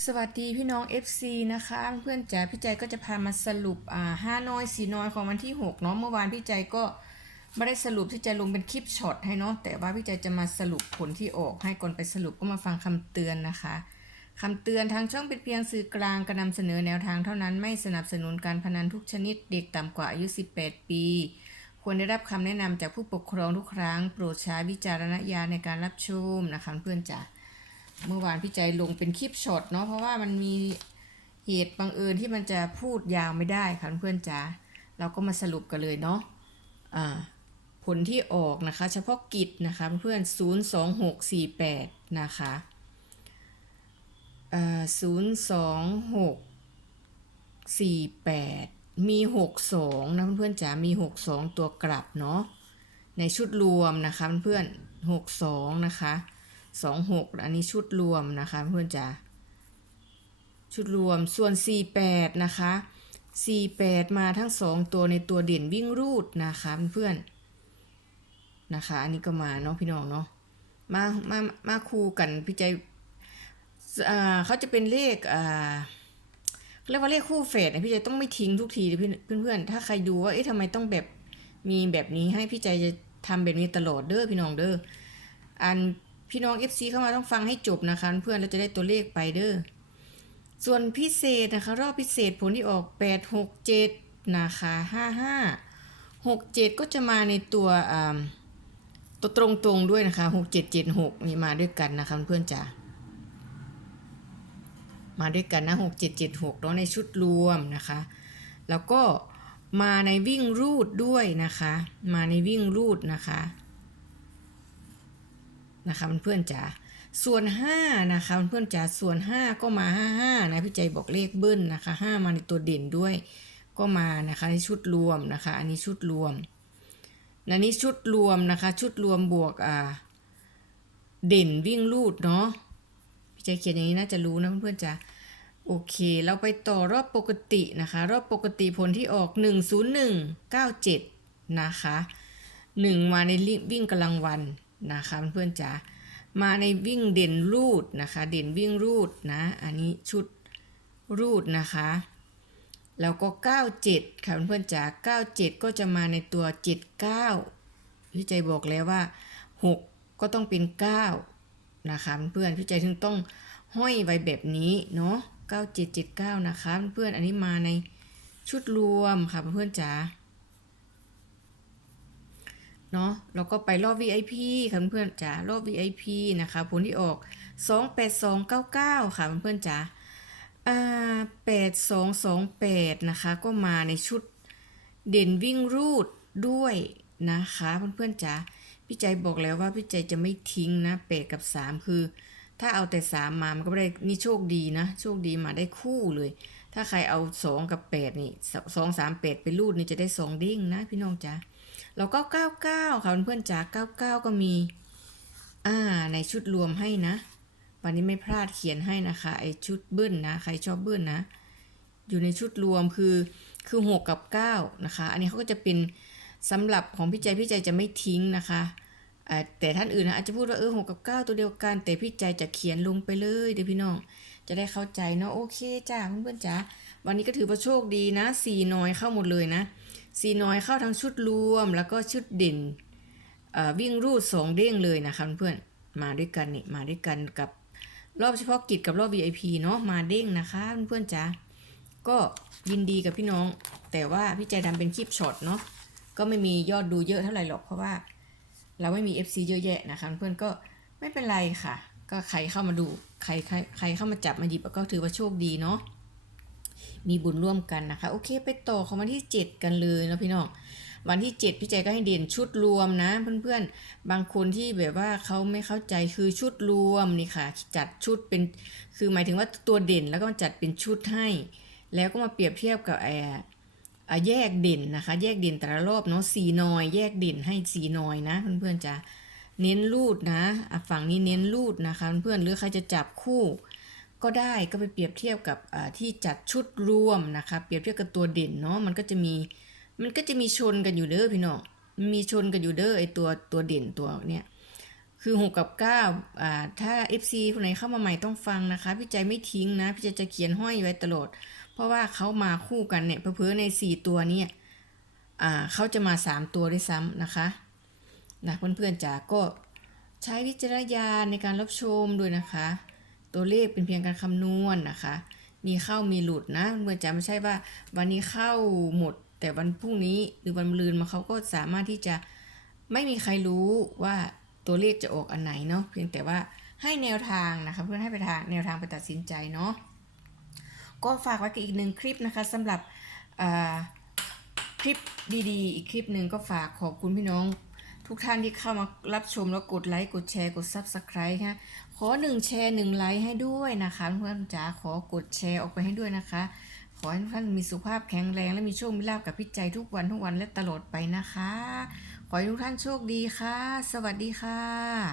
สวัสดีพี่น้อง FC นะคะ เพื่อนจ๋าพี่ใจก็จะพามาสรุปอ่าห้าน้อยสีน้อยของวันที่6เนาะเมื่อวานพี่ใจก็ไม่ได้สรุปที่จะลงเป็นคลิปช็อตให้เนาะแต่ว่าพี่ใจจะมาสรุปผลที่ออกให้ก่อนไปสรุปก็มาฟังคำเตือนนะคะคำเตือนทางช่องเป็นเพียงสื่อกลางการนำเสนอแนวทางเท่านั้นไม่สนับสนุนการพนันทุกชนิดเด็กต่ำกว่าอายุ 18 ปี ควรได้รับคำแนะนำจากผู้ปกครองทุกครั้ง โปรดใช้วิจารณญาณในการรับชมนะคะเพื่อนจ๋า เมื่อวานพี่ใจลงเป็นคลิปช็อตเนาะเพราะว่ามันมีเหตุบังเอิญที่มันจะพูดยาวไม่ได้ค่ะเพื่อนจ๋าเราก็มาสรุปกันเลยเนาะอ่าผลที่ออกนะคะ เฉพาะกิจนะคะเพื่อน0 2 6 4 8 นะคะอ่า0 2 6 4 8มี6 2นะเพื่อนๆจ๋ามี6 2ตัวกลับเนาะในชุดรวมนะคะเพื่อนๆ6 2นะคะ สองหกอันนี้ชุดรวมนะคะเพื่อนจ๋าชุดรวมส่วนสี่แปดนะคะสี่แปดมาทั้งสองตัวในตัวเด่นวิ่งรูดนะคะเพื่อนนะคะ อันนี้ก็มาเนาะพี่น้องเนาะมามามาคู่กันพี่ใจอ่าเขาจะเป็นเลขอ่าเรียกว่าเลขคู่เฟสนะพี่ใจต้องไม่ทิ้งทุกทีเพื่อนเพื่อนถ้าใครดูว่าเอ๊ะทำไมต้องแบบมีแบบนี้ให้พี่ใจจะทำแบบนี้ตลอดเด้อพี่น้องเด้ออัน พี่น้อง FC เข้ามาต้องฟังให้จบนะคะ เพื่อนแล้วจะได้ตัวเลขไปเด้อส่วนพิเศษนะคะ รอบพิเศษผลที่ออก 8 6 7 นะคะ55 6 7 ก็จะมาในตัวอ่าตัวตรงๆด้วยนะคะ 6 7 7 6 นี่มาด้วยกันนะคะเพื่อนจ๋ามาด้วยกันนะ6 7 7 6แล้วในชุดรวมนะคะ แล้วก็มาในวิ่งรูดด้วยนะคะ มาในวิ่งรูดนะคะ นะคะเพื่อนๆจ๋าส่วน5นะคะเพื่อนๆจ๋าส่วน 5 ก็มา 55 นะพี่ใจบอกเลขเบิ้ลนะคะ 5 มาในตัวเด่นด้วย ก็มานะคะในชุดรวมนะคะ อันนี้ชุดรวมอันนี้ชุดรวมนะคะ ชุดรวมบวกอ่าเด่นวิ่งลูดเนาะพี่ใจเขียนอย่างนี้น่าจะรู้นะเพื่อนๆจ๋าโอเค เราไปต่อรอบปกตินะคะ รอบปกติผลที่ออก 10197 นะคะ 1 มาในวิ่งกำลังวัน นะคะเพื่อนๆจ๋ามาในวิ่งเด่นรูดนะคะ เด่นวิ่งรูดนะ อันนี้ชุดรูดนะคะ แล้วก็ 97 ค่ะเพื่อนๆจ๋า97 ก็จะมาในตัว 79 พี่ใจบอกแล้วว่า 6 ก็ต้องเป็น 9 นะคะเพื่อนพี่ใจถึงต้องห้อยไว้แบบนี้เนาะ9779 นะคะเพื่อนอันนี้มาในชุดรวมค่ะเพื่อนๆจ๋า เนาะเราก็ไปรอบ VIP ค่ะเพื่อนๆจ๋ารอบ VIP นะคะผลที่ออก 28299 ค่ะเพื่อนๆจ๋าอ่า8228 นะคะ ก็มาในชุดเด่นวิ่งรูดด้วยนะคะเพื่อนๆจ๋าพี่ใจบอกแล้วว่าพี่ใจจะไม่ทิ้งนะ8กับ 3 คือ ถ้าเอาแต่ 3 มามันก็ไม่ได้นี่โชคดีนะ โชคดีมาได้คู่เลย ถ้าใครเอา 2 กับ 8 นี่ 2 3 8 ไปรูดนี่จะได้ 2 เด้งนะพี่น้องจ๋า แล้วก็ 99 ค่ะเพื่อนๆจ๋า99 ก็มี อ่า ในชุดรวมให้นะ วันนี้ไม่พลาดเขียนให้นะคะ ไอชุดเบิ้ลนะ ใครชอบเบิ้ลนะ อยู่ในชุดรวมคือ คือ 6 กับ 9 นะคะ อันนี้เขาก็จะเป็นสำหรับของพี่ใจพี่ใจจะไม่ทิ้งนะคะแต่ท่านอื่นนะอาจจะพูดว่าเออ6กับ9ตัวเดียวกัน แต่พี่ใจจะเขียนลงไปเลยเดี๋ยวพี่น้อง จะได้เข้าใจเนาะโอเคจ้าเพื่อนๆจ๋าวันนี้ก็ถือว่าโชคดีนะสี่น้อยเข้าหมดเลยนะ สีน้อยเข้าทั้งชุดรวมแล้วก็ชุดเด่นวิ่งรูดสองเด้งเลยนะคะเพื่อนมาด้วยกันนี่มาด้วยกันกับรอบเฉพาะกิจกับรอบ VIP เนาะมาเด้งนะคะเพื่อนๆจ๋าก็ยินดีกับพี่น้อง แต่ว่าพี่ใจดำเป็นคลิปช็อตเนาะก็ไม่มียอดดูเยอะเท่าไหร่หรอกเพราะว่า เราไม่มี FC เยอะแยะนะคะเพื่อนก็ไม่เป็นไรค่ะ ก็ใครเข้ามาดูใครใครใครเข้ามาจับมาหยิบก็ถือว่าโชคดีเนาะ มีบุญร่วมกันนะคะ โอเค ไปต่อของวันที่ 7 กันเลยนะพี่น้องวันที่ 7 พี่ใจก็ให้เด่นชุดรวมนะ เพื่อนๆ บางคนที่แบบว่าเขาไม่เข้าใจคือชุดรวมนี่ค่ะ จัดชุดเป็นคือหมายถึงว่าตัวเด่นแล้วก็จัดเป็นชุดให้ แล้วก็มาเปรียบเทียบกับไอ้แยกเด่นนะคะ แยกเด่นแต่ละรอบเนาะสีนอย แยกเด่นให้สีนอยนะเพื่อนๆจะเน้นรูดนะฝั่งนี้เน้นรูดนะคะ เพื่อนๆหรือใครจะจับคู่ ก็ได้ก็ไปเปรียบเทียบกับที่จัดชุดรวมนะคะเปรียบเทียบกับตัวเด่นเนาะมันก็จะมีมันก็จะมีชนกันอยู่เด้อพี่น้องมีชนกันอยู่เด้อไอตัวตัวเด่นตัวเนี้ยคือ6กับ9อ่าถ้า FC คนไหนเข้ามาใหม่ต้องฟังนะคะ พี่ใจไม่ทิ้งนะ พี่ใจจะเขียนห้อยไว้ตลอด เพราะว่าเขามาคู่กันเนี่ยเพื่อใน 4 ตัวเนี่ยอ่าเขาจะมา 3 ตัวด้วยซ้ำนะคะนะเพื่อนๆจ๋าก็ใช้วิจารณญาณในการรับชมด้วยนะคะ ตัวเลขเป็นเพียงการคำนวณนะคะ มีเข้ามีหลุดนะเพื่อนจ๋าไม่ใช่ว่า วันนี้เข้าหมด แต่วันพรุ่งนี้หรือวันมะรืนมาเขาก็สามารถที่จะไม่มีใครรู้ว่าตัวเลขจะออกอันไหนเนาะเพียงแต่ว่าให้แนวทางนะคะเพื่อนให้ไปทางแนวทางไปตัดสินใจเนาะก็ฝากไว้กับอีกหนึ่งคลิปนะคะสำหรับคลิปดีๆ อีกคลิปหนึ่งก็ฝากขอบคุณพี่น้อง ทุกท่านที่เข้ามารับชมแล้วกดไลค์กดแชร์กด Subscribe ฮะ อหนึ่งแชร์หนึ่งไลค์ให้ด้วยนะคะเพื่อนจ๋าขอกดแชร์ออกไปให้ด้วยนะคะ ขอให้ทุกท่านมีสุขภาพแข็งแรงและมีโชคมีลาภกับพิจัยทุกวันทุกวันและตลอดไปนะคะ ขอให้ทุกท่านโชคดีค่ะ สวัสดีค่ะ